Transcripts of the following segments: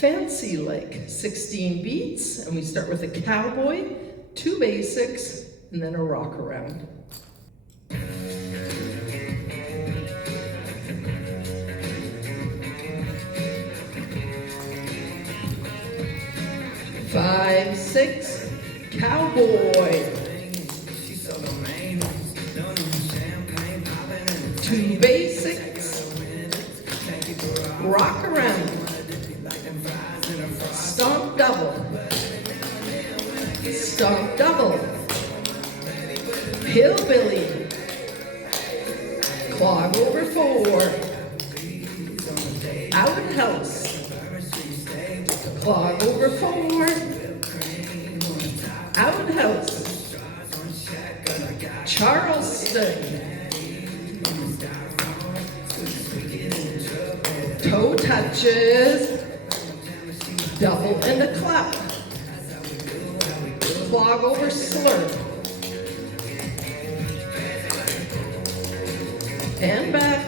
Fancy like 16 beats, and we start with a cowboy, 2 basics, and then a rock around. 5, 6, cowboy. 2 basics, rock around, stomp double, hillbilly, clog over 4, outhouse, clog over 4, outhouse, Charleston, toe touches, double and a clap, clog over slurp, and back,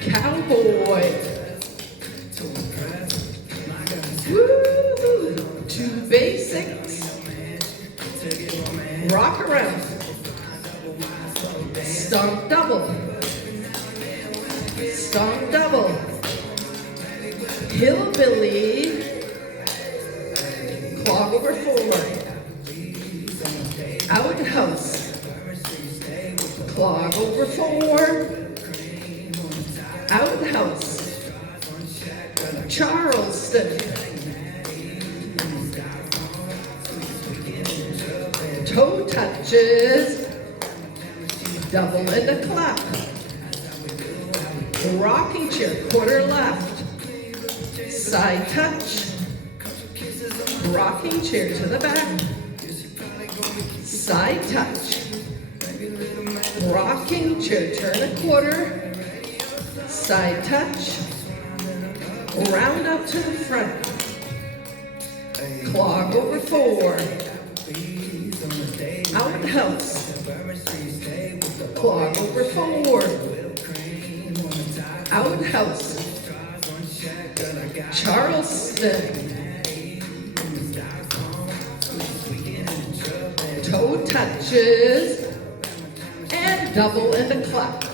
cowboy, woo-hoo, 2 basics, rock around, stomp double, hillbilly, clog over 4, outhouse, clog over 4, outhouse, Charleston, toe touches, double and a clap, rocking chair, quarter left, side touch, rocking chair to the back, side touch, rocking chair, turn a quarter, side touch, round up to the front, clog over 4, outhouse, clog over 4, outhouse, Charleston, toe touches, and double and a clap.